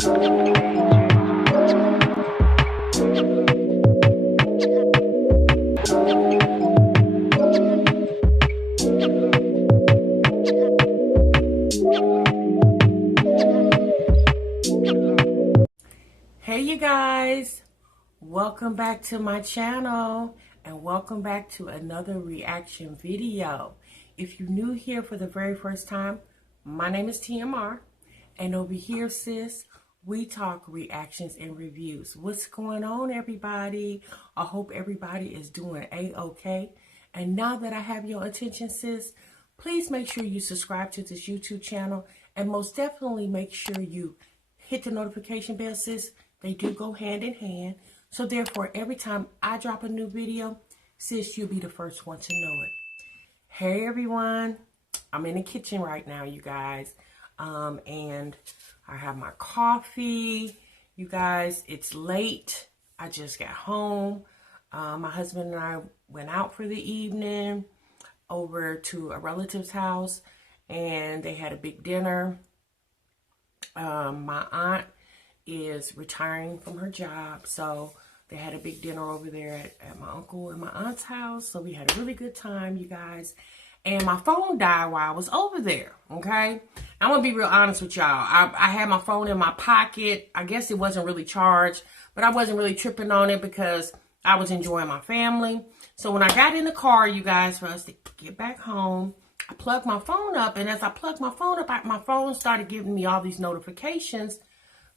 Hey you guys, welcome back to my channel and welcome back to another reaction video. If you're new here for the very first time, my name is TMR, and over here, sis, we talk reactions and reviews. What's going on, everybody? I hope everybody is doing a-okay. And now that I have your attention, sis, please make sure you subscribe to this YouTube channel, and most definitely make sure you hit the notification bell, sis. They do go hand in hand. So therefore, every time I drop a new video, sis, you'll be the first one to know it. Hey everyone, I'm in the kitchen right now, you guys. And I have my coffee. You guys, it's late. I just got home. My husband and I went out for the evening over to a relative's house, and they had a big dinner. My aunt is retiring from her job, so they had a big dinner over there at my uncle and my aunt's house. So we had a really good time, you guys. And my phone died while I was over there, okay? I'm gonna be real honest with y'all. I had my phone in my pocket. I guess it wasn't really charged, but I wasn't really tripping on it because I was enjoying my family. So when I got in the car, you guys, for us to get back home, I plugged my phone up, and as I plugged my phone up, my phone started giving me all these notifications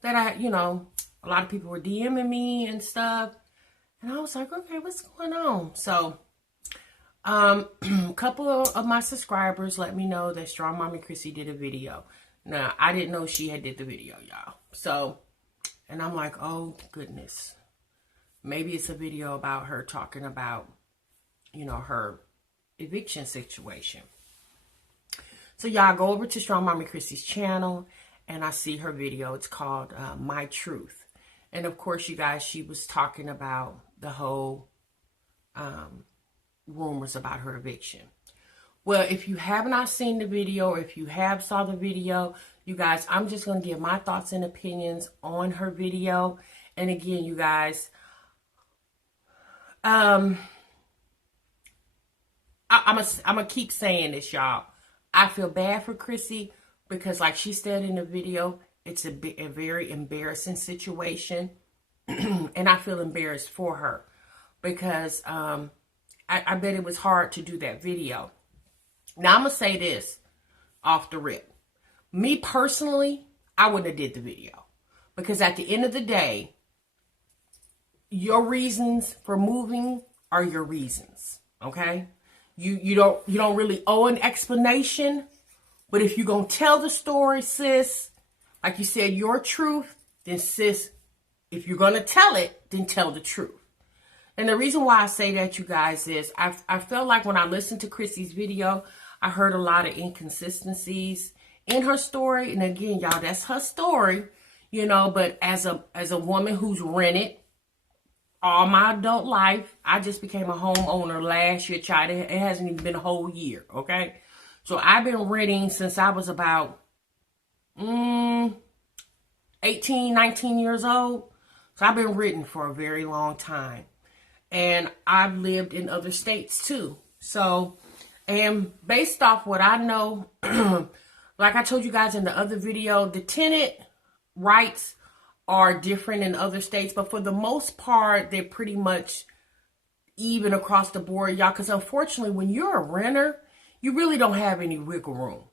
that a lot of people were DMing me and stuff. And I was like, okay, what's going on? So, a couple of my subscribers let me know that Strong Mommy Chrissy did a video. Now, I didn't know she had did the video, y'all. So, and I'm like, oh, goodness. Maybe it's a video about her talking about, her eviction situation. So, y'all go over to Strong Mommy Chrissy's channel, and I see her video. It's called My Truth. And of course, you guys, she was talking about the whole rumors about her eviction. Well, if you have not seen the video, or if you have saw the video, you guys, I'm just going to give my thoughts and opinions on her video. And again, you guys, I'm gonna keep saying this, y'all. I feel bad for Chrissy, because like she said in the video, it's a very embarrassing situation. And I feel embarrassed for her because I bet it was hard to do that video. Now, I'm going to say this off the rip. Me personally, I wouldn't have did the video. Because at the end of the day, your reasons for moving are your reasons. Okay? You don't really owe an explanation. But if you're going to tell the story, sis, like you said, your truth, then sis, if you're going to tell it, then tell the truth. And the reason why I say that, you guys, is I felt like when I listened to Chrissy's video, I heard a lot of inconsistencies in her story. And again, y'all, that's her story, but as a woman who's rented all my adult life, I just became a homeowner last year, child. It hasn't even been a whole year, okay? So I've been renting since I was about 18, 19 years old. So I've been renting for a very long time. And I've lived in other states too. So, and based off what I know, like I told you guys in the other video, the tenant rights are different in other states. But for the most part, they're pretty much even across the board, y'all. Because unfortunately, when you're a renter, you really don't have any wiggle room.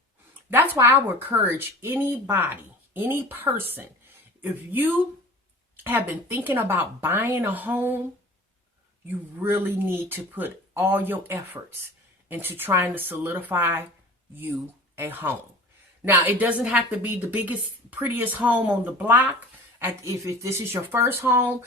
That's why I would encourage anybody, any person, if you have been thinking about buying a home, you really need to put all your efforts into trying to solidify you a home. Now, it doesn't have to be the biggest, prettiest home on the block. If this is your first home,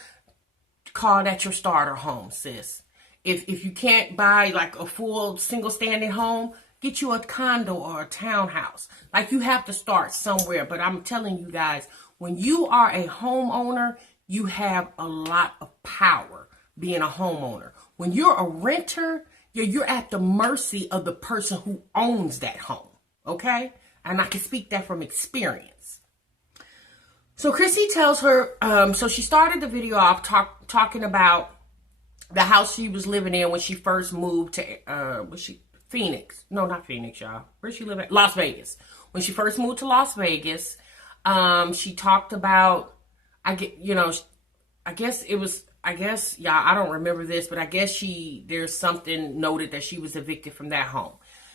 call that your starter home, sis. If you can't buy like a full single standing home, get you a condo or a townhouse. Like, you have to start somewhere. But I'm telling you guys, when you are a homeowner, you have a lot of power being a homeowner. When you're a renter, you're at the mercy of the person who owns that home. Okay? And I can speak that from experience. So Chrissy tells her, so she started the video off talking about the house she was living in when she first moved to, Phoenix? No, not Phoenix, y'all. Where's she living? Las Vegas. When she first moved to Las Vegas, she talked about, I guess, yeah, I don't remember this, but I guess there's something noted that she was evicted from that home.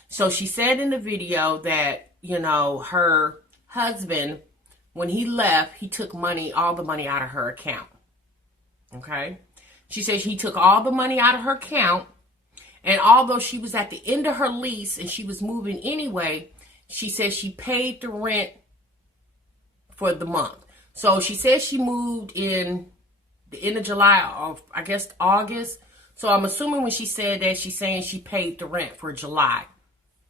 So she said in the video that, her husband, when he left, he took all the money out of her account. Okay? She says he took all the money out of her account, and although she was at the end of her lease and she was moving anyway, she says she paid the rent for the month. So she says she moved in the end of July, or I guess August. So I'm assuming when she said that, she's saying she paid the rent for July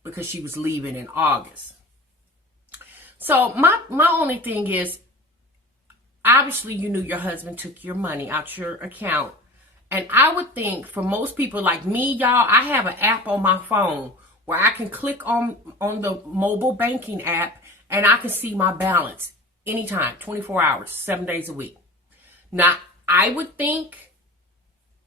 because she was leaving in August. So my only thing is, obviously you knew your husband took your money out your account. And I would think for most people like me, y'all, I have an app on my phone where I can click on the mobile banking app and I can see my balance anytime, 24 hours, 7 days a week. Now, I would think,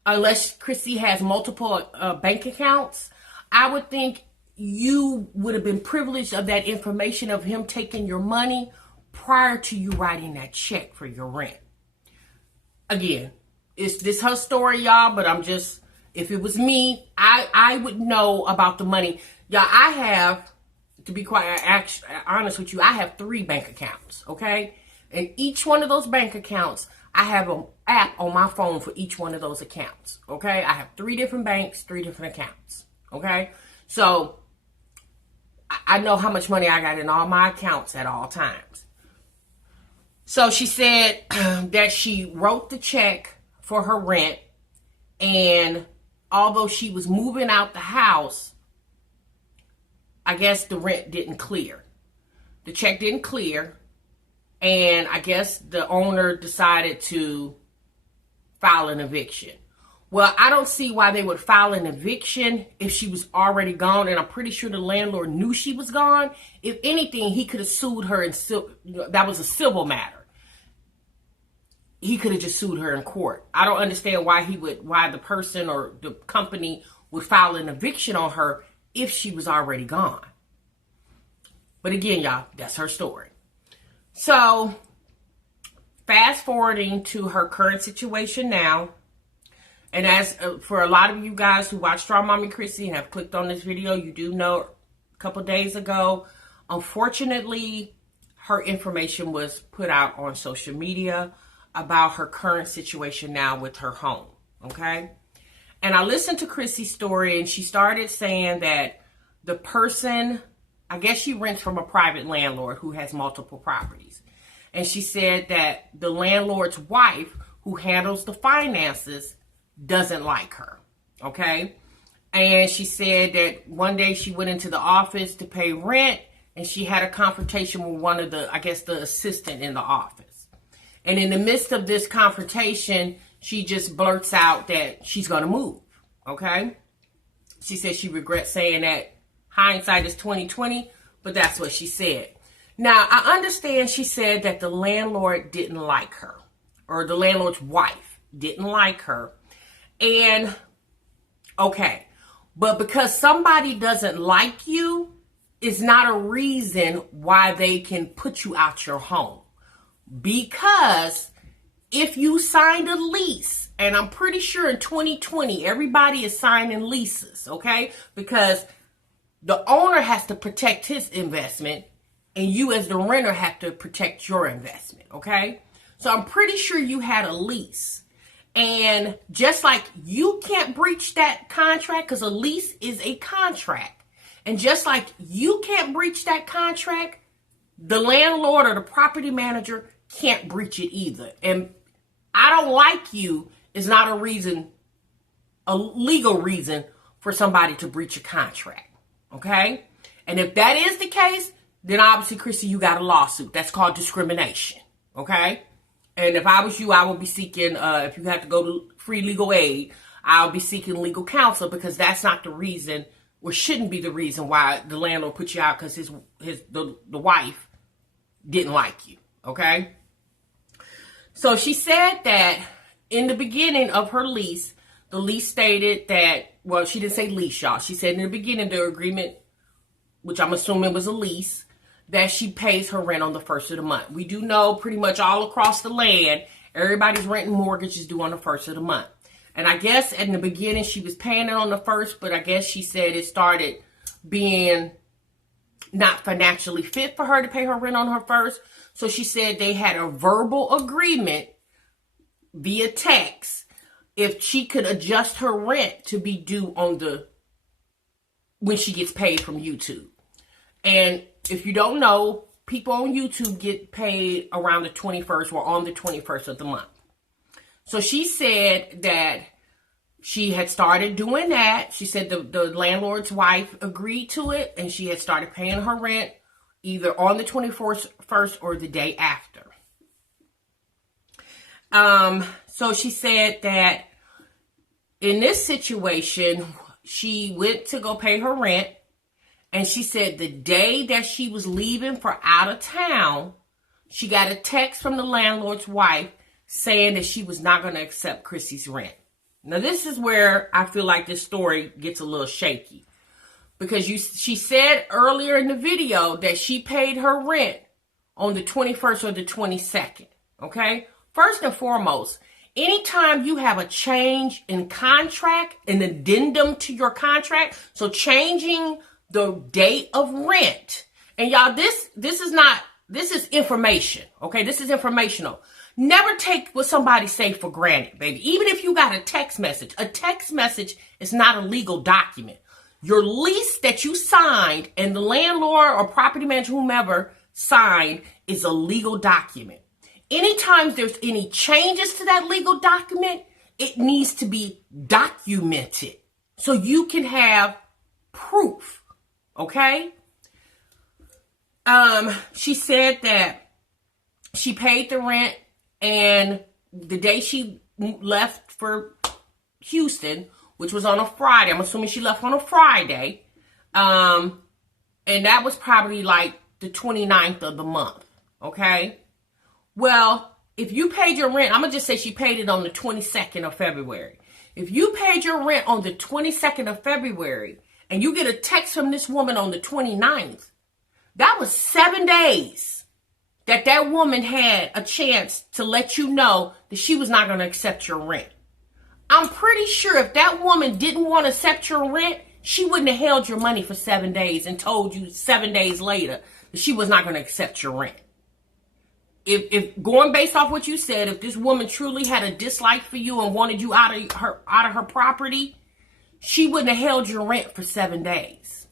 unless Chrissy has multiple bank accounts, I would think you would have been privileged of that information of him taking your money prior to you writing that check for your rent. Again, is this her story, y'all? But I'm just, if it was me, I would know about the money. Y'all, I have, to be quite honest with you, I have 3 bank accounts, okay? And each one of those bank accounts, I have an app on my phone for each one of those accounts, okay? I have 3 different banks, 3 different accounts, okay? So I know how much money I got in all my accounts at all times. So she said that she wrote the check for her rent, and although she was moving out the house, I guess the rent didn't clear. The check didn't clear, and I guess the owner decided to file an eviction. Well, I don't see why they would file an eviction if she was already gone, and I'm pretty sure the landlord knew she was gone. If anything, he could have sued her, and that was a civil matter. He could have just sued her in court. I don't understand why the person or the company would file an eviction on her if she was already gone. But again, y'all, that's her story. So, fast forwarding to her current situation now, and as for a lot of you guys who watch Strong Mommy Chrissy and have clicked on this video, you do know a couple days ago, unfortunately, her information was put out on social media about her current situation now with her home, okay? And I listened to Chrissy's story, and she started saying that the person, I guess she rents from a private landlord who has multiple properties. And she said that the landlord's wife, who handles the finances, doesn't like her, okay? And she said that one day she went into the office to pay rent, and she had a confrontation with one of the, I guess, the assistant in the office. And in the midst of this confrontation, she just blurts out that she's going to move, okay? She said she regrets saying that hindsight is 20/20, but that's what she said. Now, I understand she said that the landlord didn't like her, or the landlord's wife didn't like her. And, okay, but because somebody doesn't like you is not a reason why they can put you out your home. Because if you signed a lease, and I'm pretty sure in 2020, everybody is signing leases, okay? Because the owner has to protect his investment, and you as the renter have to protect your investment, okay? So I'm pretty sure you had a lease. And just like you can't breach that contract, because a lease is a contract. And just like you can't breach that contract, the landlord or the property manager can't breach it either. And I don't like you is not a reason, a legal reason for somebody to breach a contract. Okay? And if that is the case, then obviously, Chrissy, you got a lawsuit. That's called discrimination. Okay? And if I was you, I would be seeking, if you have to go to free legal aid, I'll be seeking legal counsel, because that's not the reason, or shouldn't be the reason why the landlord put you out, because the wife didn't like you. Okay? So she said that in the beginning of her lease, the lease stated that, well, she didn't say lease, y'all. She said in the beginning of the agreement, which I'm assuming was a lease, that she pays her rent on the first of the month. We do know pretty much all across the land, everybody's rent and mortgage is due on the first of the month. And I guess in the beginning she was paying it on the first, but I guess she said it started being not financially fit for her to pay her rent on her first. So she said they had a verbal agreement via text if she could adjust her rent to be due on when she gets paid from YouTube. And if you don't know, people on YouTube get paid around the 21st or on the 21st of the month. So she said that she had started doing that. She said the landlord's wife agreed to it, and she had started paying her rent either on the 21st or the day after. So she said that in this situation, she went to go pay her rent, and she said the day that she was leaving for out of town, she got a text from the landlord's wife saying that she was not going to accept Chrissy's rent. Now, this is where I feel like this story gets a little shaky. Because she said earlier in the video that she paid her rent on the 21st or the 22nd. Okay? First and foremost, anytime you have a change in contract, an addendum to your contract, so changing the date of rent. And y'all, this is information. Okay? This is informational. Never take what somebody say for granted, baby. Even if you got a text message is not a legal document. Your lease that you signed and the landlord or property manager, whomever signed, is a legal document. Anytime there's any changes to that legal document, it needs to be documented so you can have proof. Okay? She said that she paid the rent, and the day she left for Houston, which was on a Friday, I'm assuming she left on a Friday, and that was probably like the 29th of the month, okay? Well, if you paid your rent, I'm going to just say she paid it on the 22nd of February. If you paid your rent on the 22nd of February, and you get a text from this woman on the 29th, that was 7 days that woman had a chance to let you know that she was not going to accept your rent. I'm pretty sure if that woman didn't want to accept your rent, she wouldn't have held your money for 7 days and told you 7 days later that she was not going to accept your rent. If going based off what you said, if this woman truly had a dislike for you and wanted you out of her property, she wouldn't have held your rent for 7 days.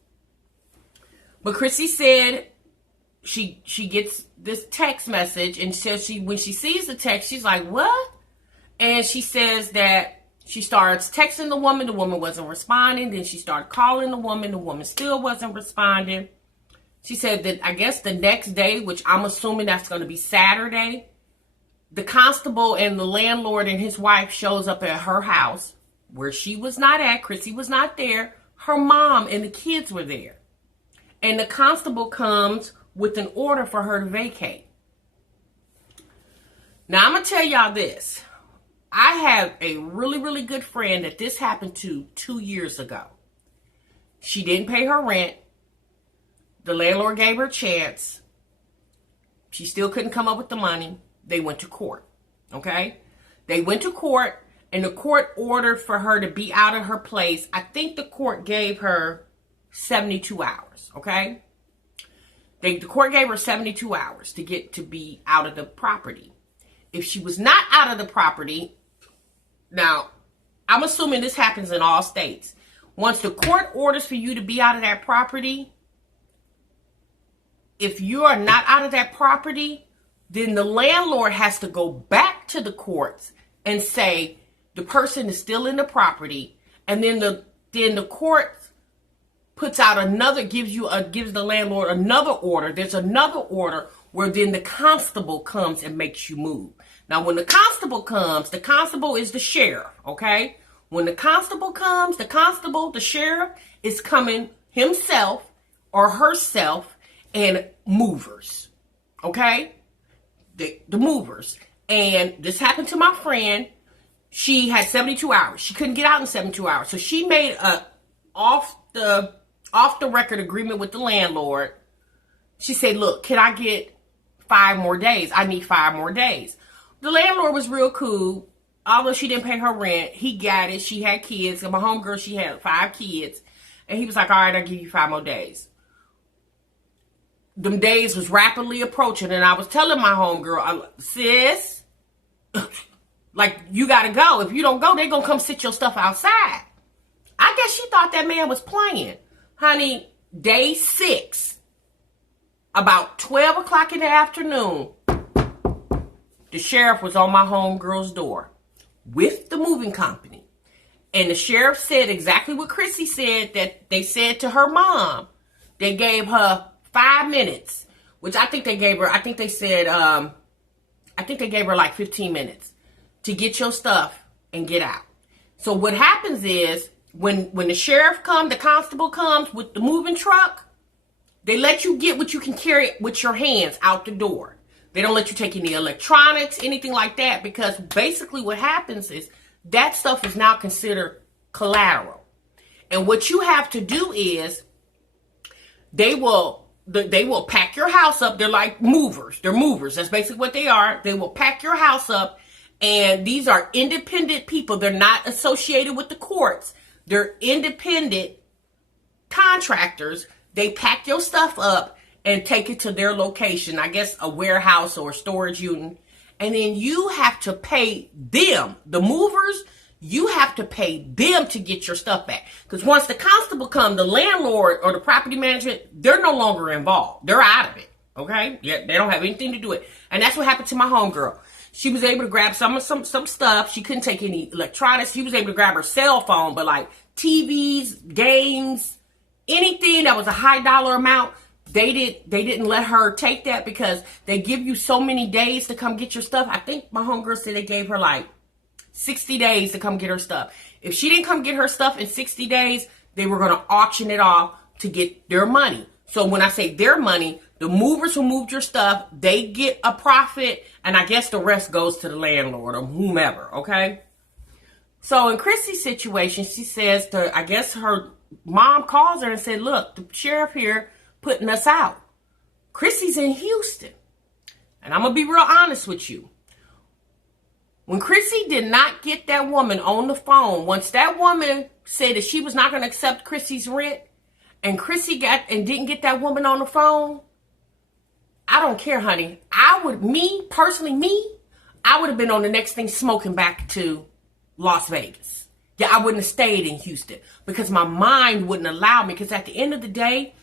But Chrissy said she gets this text message, and says when she sees the text, she's like, what? And she says that she starts texting the woman wasn't responding. Then she started calling the woman still wasn't responding. She said that I guess the next day, which I'm assuming that's going to be Saturday, the constable and the landlord and his wife shows up at her house where she was not at. Chrissy was not there. Her mom and the kids were there. And the constable comes with an order for her to vacate. Now, I'm going to tell y'all this. I have a really, really good friend that this happened to 2 years ago. She didn't pay her rent. The landlord gave her a chance. She still couldn't come up with the money. They went to court. Okay? They went to court, and the court ordered for her to be out of her place. I think the court gave her 72 hours. Okay? The court gave her 72 hours to be out of the property. If she was not out of the property, now, I'm assuming this happens in all states. Once the court orders for you to be out of that property, if you are not out of that property, then the landlord has to go back to the courts and say the person is still in the property, and then the court puts out gives the landlord another order. There's another order where then the constable comes and makes you move. Now, when the constable comes, the constable is the sheriff, okay? When the constable comes, the sheriff is coming himself or herself and movers, okay? The movers. And this happened to my friend. She had 72 hours. She couldn't get out in 72 hours. So she made a off the record agreement with the landlord. She said, look, can I get 5 more days? I need 5 more days. The landlord was real cool. Although she didn't pay her rent, he got it. She had kids. And my homegirl, she had 5 kids. And he was like, all right, I'll give you 5 more days. Them days was rapidly approaching. And I was telling my homegirl, sis, like, you got to go. If you don't go, they're going to come sit your stuff outside. I guess she thought that man was playing. Honey, day 6, about 12 o'clock in the afternoon, the sheriff was on my homegirl's door with the moving company. And the sheriff said exactly what Chrissy said that they said to her mom. They gave her 5 minutes, which I think they gave her, I think they gave her like 15 minutes to get your stuff and get out. So what happens is when the sheriff comes, the constable comes with the moving truck, they let you get what you can carry with your hands out the door. They don't let you take any electronics, anything like that, because basically what happens is that stuff is now considered collateral. And what you have to do is they will pack your house up. They're like movers. They're movers. That's basically what they are. They will pack your house up. And these are independent people. They're not associated with the courts. They're independent contractors. They pack your stuff up and take it to their location, I guess a warehouse or a storage unit. And then you have to pay them, the movers, you have to pay them to get your stuff back. Because once the constable comes, the landlord or the property management, they're no longer involved. They're out of it, okay? Yeah, they don't have anything to do with it. And that's what happened to my homegirl. She was able to grab some stuff. She couldn't take any electronics. She was able to grab her cell phone, but like TVs, games, anything that was a high dollar amount, they didn't let her take that because they give you so many days to come get your stuff. I think my homegirl said they gave her like 60 days to come get her stuff. If she didn't come get her stuff in 60 days, they were going to auction it off to get their money. So when I say their money, the movers who moved your stuff, they get a profit, and I guess the rest goes to the landlord or whomever, okay? So in Chrissy's situation, she says I guess her mom calls her and said, look, the sheriff here putting us out. Chrissy's in Houston. And I'm going to be real honest with you. When Chrissy did not get that woman on the phone, once that woman said that she was not going to accept Chrissy's rent, and Chrissy didn't get that woman on the phone, I don't care, honey. I would have been on the next thing smoking back to Las Vegas. Yeah, I wouldn't have stayed in Houston because my mind wouldn't allow me. Because at the end of the day,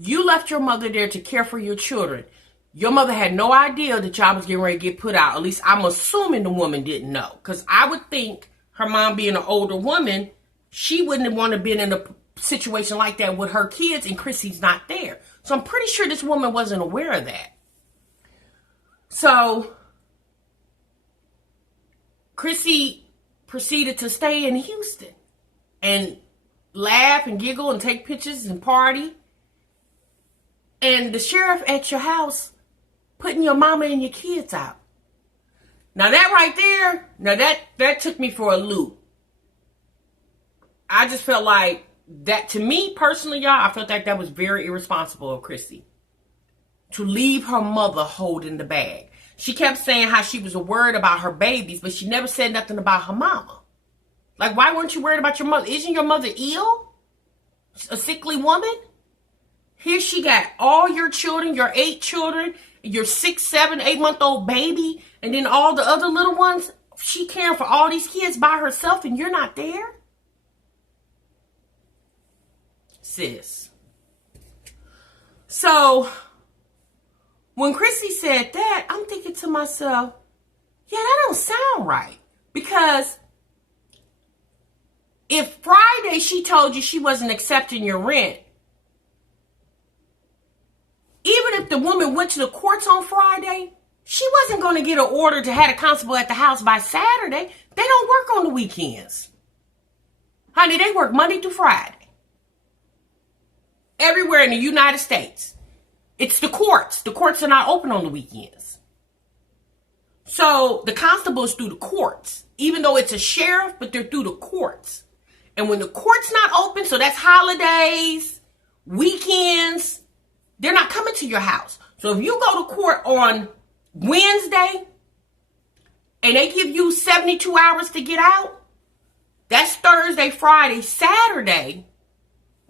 you left your mother there to care for your children. Your mother had no idea that y'all was getting ready to get put out. At least I'm assuming the woman didn't know. Because I would think her mom being an older woman, she wouldn't have wanted to be in a situation like that with her kids and Chrissy's not there. So I'm pretty sure this woman wasn't aware of that. So Chrissy proceeded to stay in Houston and laugh and giggle and take pictures and party. And the sheriff at your house putting your mama and your kids out. Now that right there, that took me for a loop. I just felt like that, to me personally, y'all, I felt like that was very irresponsible of Chrissy to leave her mother holding the bag. She kept saying how she was worried about her babies, but she never said nothing about her mama. Like, why weren't you worried about your mother? Isn't your mother ill? A sickly woman? Here she got all your children, your 8 children, your 6, 7, 8-month-old baby, and then all the other little ones. She caring for all these kids by herself, and you're not there? Sis. So, when Chrissy said that, I'm thinking to myself, yeah, that don't sound right. Because if Friday she told you she wasn't accepting your rent, even if the woman went to the courts on Friday, she wasn't going to get an order to have a constable at the house by Saturday. They don't work on the weekends. Honey, they work Monday through Friday. Everywhere in the United States. It's the courts. The courts are not open on the weekends. So the constable is through the courts, even though it's a sheriff, but they're through the courts. And when the court's not open, so that's holidays, weekends, they're not coming to your house. So if you go to court on Wednesday and they give you 72 hours to get out, that's Thursday, Friday, Saturday.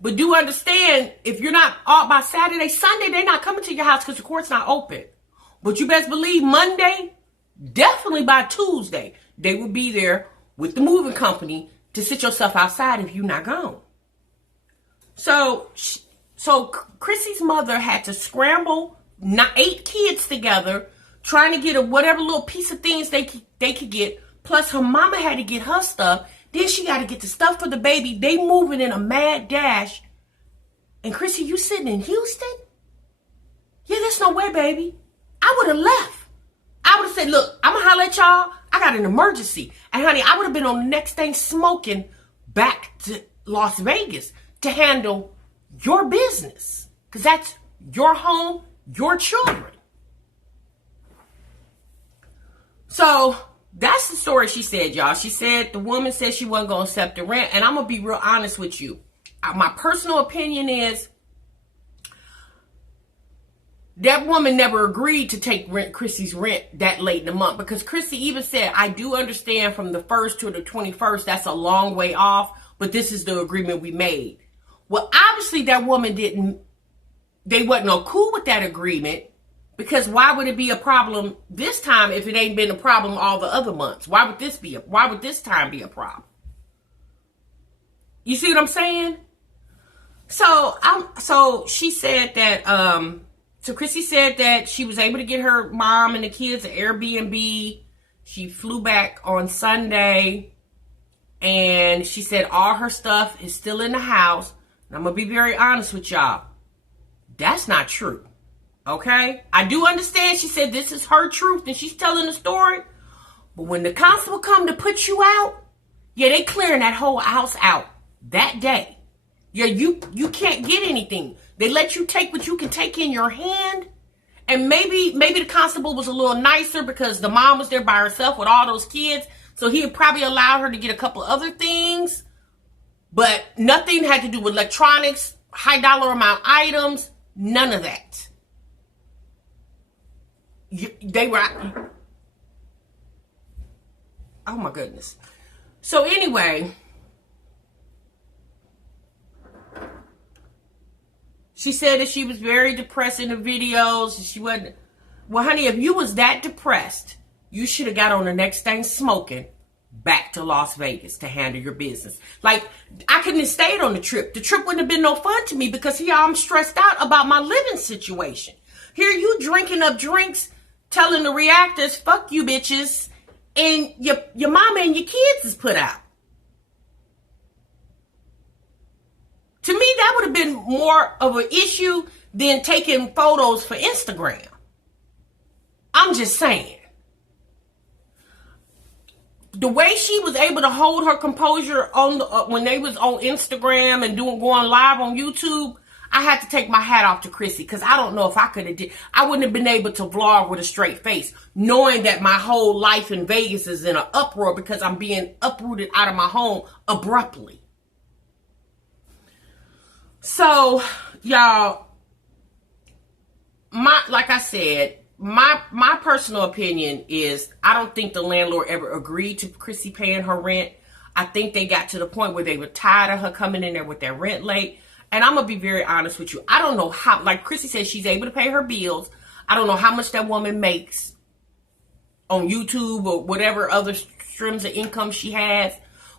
But do understand, if you're not out by Saturday, Sunday, they're not coming to your house because the court's not open. But you best believe Monday, definitely by Tuesday, they will be there with the moving company to sit yourself outside if you're not gone. So Chrissy's mother had to scramble 8 kids together, trying to get whatever little piece of things they could get. Plus her mama had to get her stuff. Then she got to get the stuff for the baby. They moving in a mad dash. And Chrissy, you sitting in Houston? Yeah, there's no way, baby. I would have left. I would have said, look, I'm going to holler at y'all. I got an emergency. And honey, I would have been on the next thing smoking back to Las Vegas to handle your business. Because that's your home, your children. So that's the story she said, y'all. She said the woman said she wasn't going to accept the rent. And I'm going to be real honest with you. My personal opinion is that woman never agreed to take Chrissy's rent that late in the month. Because Chrissy even said, I do understand from the 1st to the 21st, that's a long way off. But this is the agreement we made. Well, obviously that woman they wasn't no cool with that agreement. Because why would it be a problem this time if it ain't been a problem all the other months? Why would this time be a problem? You see what I'm saying? So she said that so Chrissy said that she was able to get her mom and the kids an Airbnb. She flew back on Sunday and she said all her stuff is still in the house. And I'm going to be very honest with y'all. That's not true. Okay? I do understand she said this is her truth and she's telling the story. But when the constable come to put you out, yeah, they clearing that whole house out that day. Yeah, you can't get anything. They let you take what you can take in your hand. And maybe the constable was a little nicer because the mom was there by herself with all those kids. So he would probably allow her to get a couple other things. But nothing had to do with electronics, high dollar amount items, none of that. They were, oh my goodness. So anyway, she said that she was very depressed in the videos. She wasn't, well honey, if you was that depressed, you should have got on the next thing smoking back to Las Vegas to handle your business. Like, I couldn't have stayed on the trip. The trip wouldn't have been no fun to me because here I'm stressed out about my living situation. Here you drinking up drinks, telling the reactors, fuck you bitches, and your mama and your kids is put out. To me, that would have been more of an issue than taking photos for Instagram. I'm just saying. The way she was able to hold her composure on when they was on Instagram and going live on YouTube, I had to take my hat off to Chrissy because I don't know if I could have I wouldn't have been able to vlog with a straight face, knowing that my whole life in Vegas is in an uproar because I'm being uprooted out of my home abruptly. So, y'all, like I said, my personal opinion is I don't think the landlord ever agreed to Chrissy paying her rent. I think they got to the point where they were tired of her coming in there with their rent late. And I'm going to be very honest with you. I don't know how, like Chrissy said, she's able to pay her bills. I don't know how much that woman makes on YouTube or whatever other streams of income she has.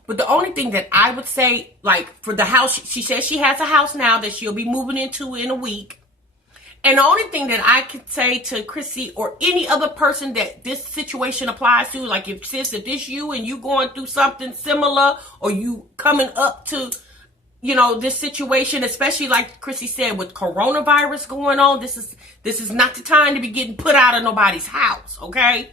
But the only thing that I would say, like for the house, she says she has a house now that she'll be moving into in a week. And the only thing that I could say to Chrissy or any other person that this situation applies to, like if this you and you going through something similar or you coming up to, you know, this situation, especially like Chrissy said with coronavirus going on, this is not the time to be getting put out of nobody's house, okay?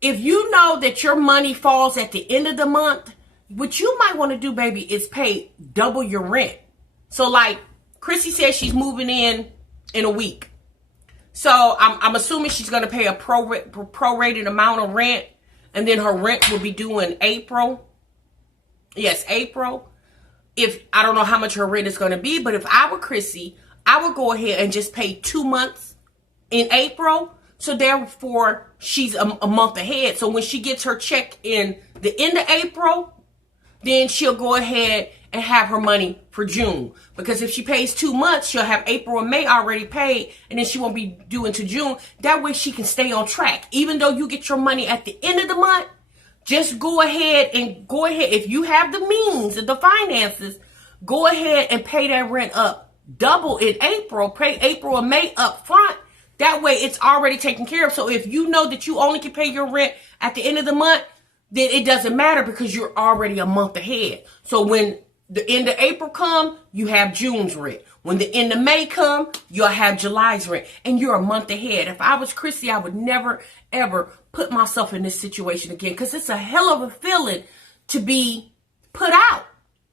If you know that your money falls at the end of the month, what you might want to do, baby, is pay double your rent. So like Chrissy says she's moving in a week. So I'm assuming she's going to pay a prorated amount of rent, and then her rent will be due in April. Yes, April. If I don't know how much her rent is going to be, but if I were Chrissy, I would go ahead and just pay 2 months in April. So therefore, she's a month ahead. So when she gets her check in the end of April, then she'll go ahead and have her money for June. Because if she pays 2 months, she'll have April and May already paid, and then she won't be due until June. That way she can stay on track. Even though you get your money at the end of the month, just go ahead. If you have the means and the finances, go ahead and pay that rent up double in April. Pay April and May up front. That way it's already taken care of. So if you know that you only can pay your rent at the end of the month, then it doesn't matter because you're already a month ahead. So when the end of April come, you have June's rent. When the end of May come, you'll have July's rent. And you're a month ahead. If I was Chrissy, I would never, ever put myself in this situation again. Because it's a hell of a feeling to be put out.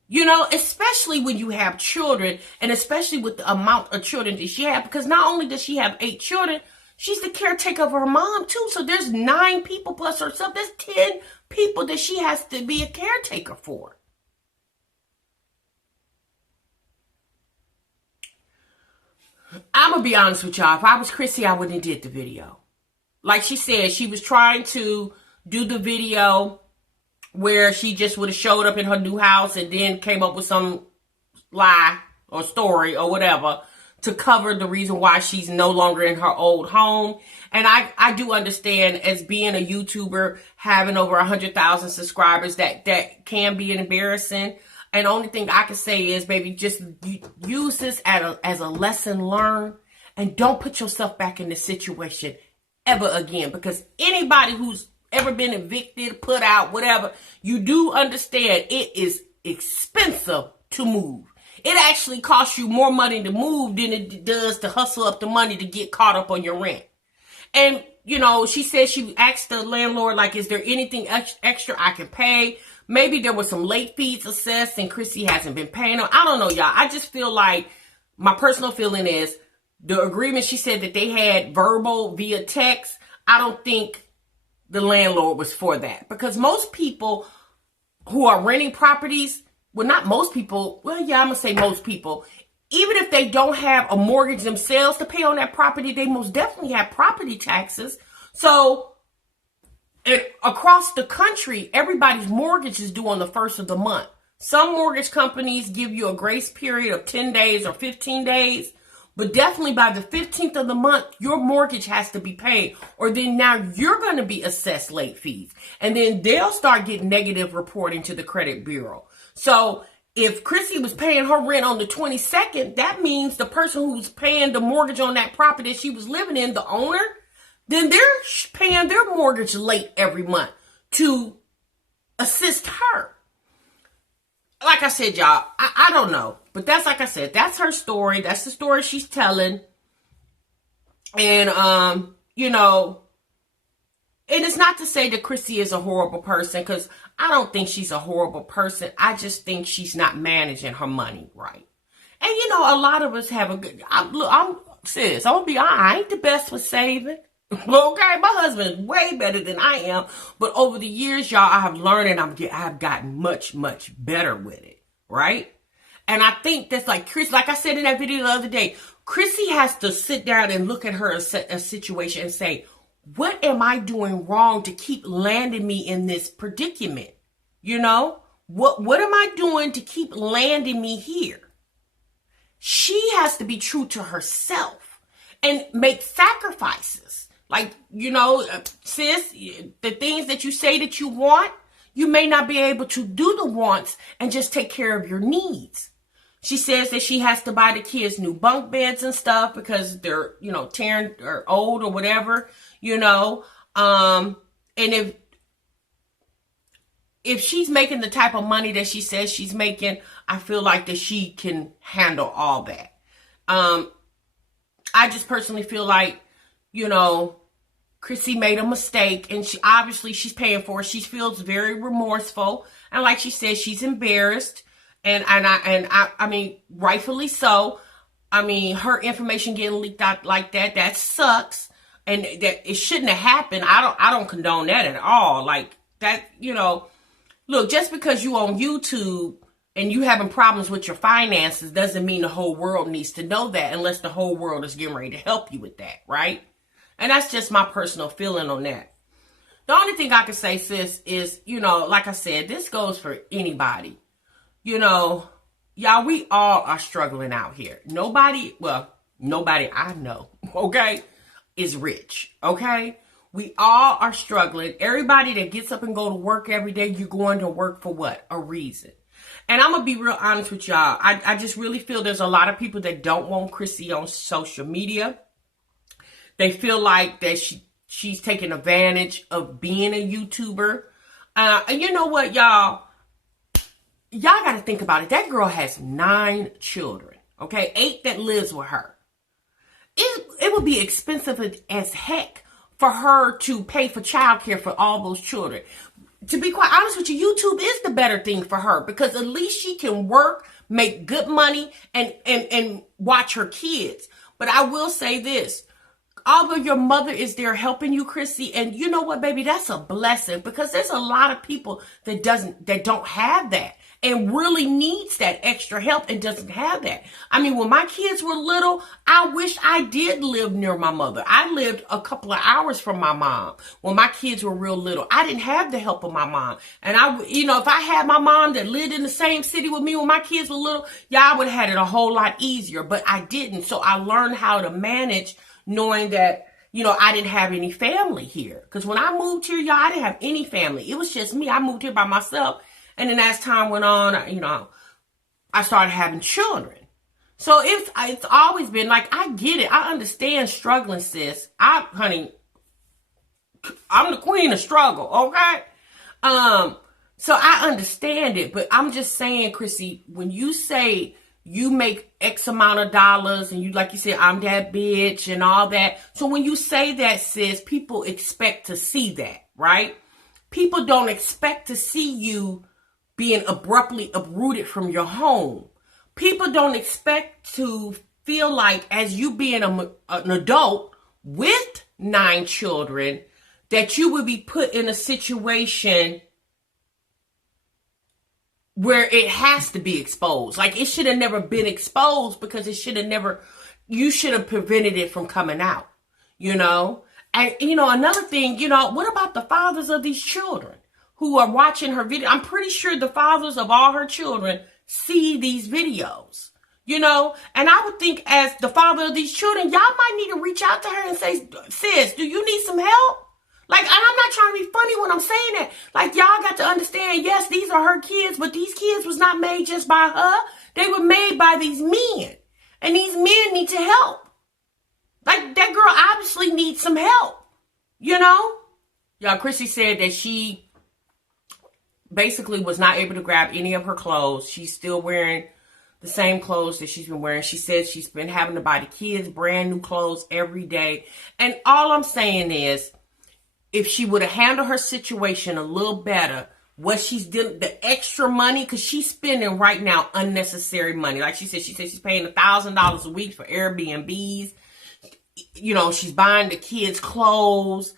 You know, especially when you have children, and especially with the amount of children that she has, because not only does she have 8 children, she's the caretaker of her mom too. So there's 9 people plus herself. There's 10 people that she has to be a caretaker for. I'm going to be honest with y'all. If I was Chrissy, I wouldn't have did the video. Like she said, she was trying to do the video where she just would have showed up in her new house and then came up with some lie or story or whatever to cover the reason why she's no longer in her old home. And I do understand, as being a YouTuber, having over 100,000 subscribers, that can be embarrassing. And the only thing I can say is, baby, just use this as a lesson learned, and don't put yourself back in this situation ever again. Because anybody who's ever been evicted, put out, whatever, you do understand it is expensive to move. It actually costs you more money to move than it does to hustle up the money to get caught up on your rent. And, you know, she said she asked the landlord, like, is there anything extra I can pay? Maybe there were some late fees assessed and Chrissy hasn't been paying them. I don't know, y'all. I just feel like, my personal feeling is, the agreement she said that they had verbal via text, I don't think the landlord was for that. Because most people who are renting properties, well, not most people, well, yeah, I'm going to say most people, even if they don't have a mortgage themselves to pay on that property, they most definitely have property taxes. So across the country, everybody's mortgage is due on the 1st of the month. Some mortgage companies give you a grace period of 10 days or 15 days. But definitely by the 15th of the month, your mortgage has to be paid. Or then now you're going to be assessed late fees. And then they'll start getting negative reporting to the credit bureau. So if Chrissy was paying her rent on the 22nd, that means the person who's paying the mortgage on that property that she was living in, the owner, then they're paying their mortgage late every month to assist her. Like I said, y'all, I don't know. But that's, like I said, that's her story. That's the story she's telling. And, you know, and it's not to say that Chrissy is a horrible person, because I don't think she's a horrible person. I just think she's not managing her money right. And, you know, a lot of us have a good, I'm going to be honest, I ain't the best with saving. Okay, my husband is way better than I am. But over the years, y'all, I have learned, and I've gotten much, much better with it. Right? And I think that's like Chris, like I said in that video the other day, Chrissy has to sit down and look at her a situation and say, what am I doing wrong to keep landing me in this predicament? You know, what am I doing to keep landing me here? She has to be true to herself and make sacrifices. Like, you know, sis, the things that you say that you want, you may not be able to do the wants and just take care of your needs. She says that she has to buy the kids new bunk beds and stuff because they're, you know, tearing or old or whatever, you know. And if she's making the type of money that she says she's making, I feel like that she can handle all that. I just personally feel like, you know, Chrissy made a mistake, and she's paying for it. She feels very remorseful, and like she said, she's embarrassed, and I mean, rightfully so. I mean, her information getting leaked out like that, that sucks. And that it shouldn't have happened. I don't condone that at all. Like that, you know, look, just because you on YouTube and you having problems with your finances doesn't mean the whole world needs to know that unless the whole world is getting ready to help you with that, right? And that's just my personal feeling on that. The only thing I can say, sis, is, you know, like I said, this goes for anybody. You know, y'all, we all are struggling out here. Nobody I know, okay, is rich, okay? We all are struggling. Everybody that gets up and go to work every day, you're going to work for what? A reason. And I'm going to be real honest with y'all. I just really feel there's a lot of people that don't want Chrissy on social media. They feel like that she's taking advantage of being a YouTuber. And you know what, y'all? Y'all got to think about it. That girl has 9 children, okay? 8 that lives with her. It would be expensive as heck for her to pay for childcare for all those children. To be quite honest with you, YouTube is the better thing for her because at least she can work, make good money, and watch her kids. But I will say this. Although your mother is there helping you, Chrissy, and you know what, baby, that's a blessing because there's a lot of people that don't have that and really needs that extra help and doesn't have that. I mean, when my kids were little, I wish I did live near my mother. I lived a couple of hours from my mom when my kids were real little. I didn't have the help of my mom. And if I had my mom that lived in the same city with me when my kids were little, yeah, I would have had it a whole lot easier, but I didn't. So I learned how to manage knowing that, I didn't have any family here. Because when I moved here, y'all, I didn't have any family. It was just me. I moved here by myself. And then as time went on, I started having children. So it's always been like, I get it. I understand struggling, sis. Honey, I'm the queen of struggle, okay? So I understand it. But I'm just saying, Chrissy, when you say you make X amount of dollars and like you said, I'm that bitch and all that. So when you say that, sis, people expect to see that, right? People don't expect to see you being abruptly uprooted from your home. People don't expect to feel like as you being an adult with 9 children, that you would be put in a situation where it has to be exposed. Like it should have never been exposed because you should have prevented it from coming out, And, another thing, what about the fathers of these children who are watching her video? I'm pretty sure the fathers of all her children see these videos, and I would think as the father of these children, y'all might need to reach out to her and say, sis, do you need some help? Like, and I'm not trying to be funny when I'm saying that. Like, y'all got to understand, yes, these are her kids, but these kids was not made just by her. They were made by these men. And these men need to help. Like, that girl obviously needs some help. Y'all, Chrissy said that she basically was not able to grab any of her clothes. She's still wearing the same clothes that she's been wearing. She said she's been having to buy the kids brand new clothes every day. And all I'm saying is, if she would have handled her situation a little better, what she's doing, the extra money, because she's spending right now unnecessary money. Like she said she's paying $1,000 a week for Airbnbs. She's buying the kids clothes.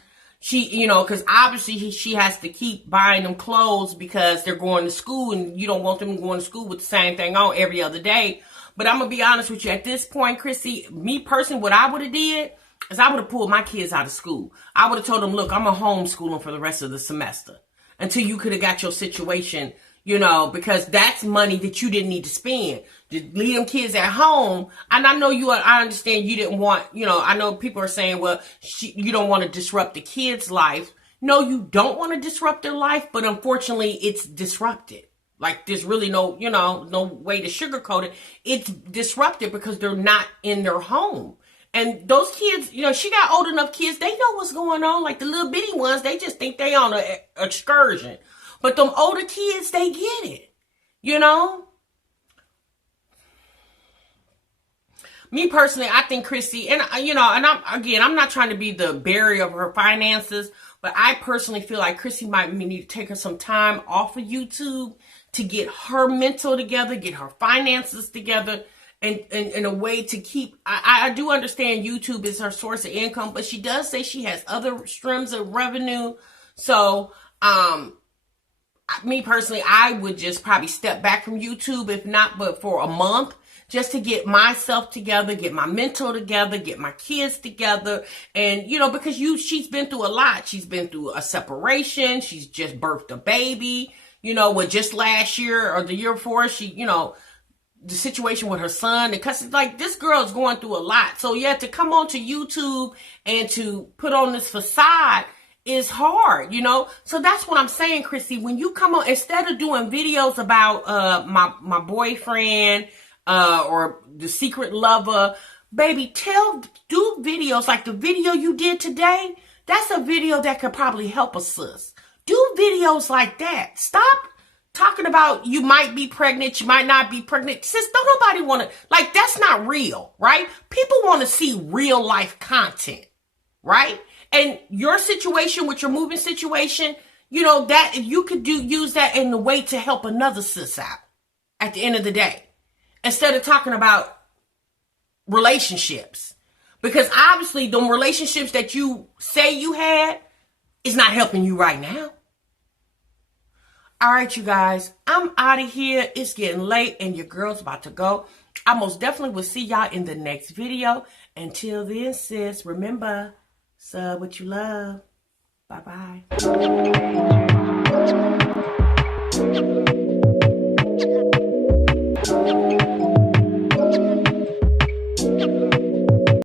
Because obviously she has to keep buying them clothes because they're going to school and you don't want them going to school with the same thing on every other day. But I'm going to be honest with you. At this point, Chrissy, me personally, what I would have did is I would have pulled my kids out of school. I would have told them, look, I'm going to homeschool them for the rest of the semester until you could have got your situation, because that's money that you didn't need to spend. Just leave them kids at home. And I know I understand you didn't want, I know people are saying, well, you don't want to disrupt the kids' life. No, you don't want to disrupt their life, but unfortunately it's disrupted. Like there's really no way to sugarcoat it. It's disrupted because they're not in their home. And those kids, she got old enough kids, they know what's going on. Like the little bitty ones, they just think they on an excursion. But them older kids, they get it, Me personally, I think Chrissy, and I'm not trying to be the barrier of her finances, but I personally feel like Chrissy might need to take her some time off of YouTube to get her mental together, get her finances together, and a way to keep, I do understand YouTube is her source of income, but she does say she has other streams of revenue. So, me personally, I would just probably step back from YouTube, if not, but for a month, just to get myself together, get my mental together, get my kids together. And, you know, because she's been through a lot. She's been through a separation. She's just birthed a baby, you know, just last year or the year before, you know, the situation with her son, because it's like, this girl is going through a lot. So yeah, to come onto YouTube and to put on this facade is hard, you know? So that's what I'm saying, Chrissy. When you come on, instead of doing videos about my boyfriend or the secret lover, baby, do videos like the video you did today. That's a video that could probably help a sis. Do videos like that. Stop talking about you might be pregnant, you might not be pregnant. Sis, don't nobody want to, like, that's not real, right? People want to see real life content, right? And your situation with your moving situation, you know, that you could use that in the way to help another sis out at the end of the day, instead of talking about relationships. Because obviously the relationships that you say you had is not helping you right now. All right, you guys, I'm out of here. It's getting late and your girl's about to go. I most definitely will see y'all in the next video. Until then, sis, remember, sub what you love. Bye-bye.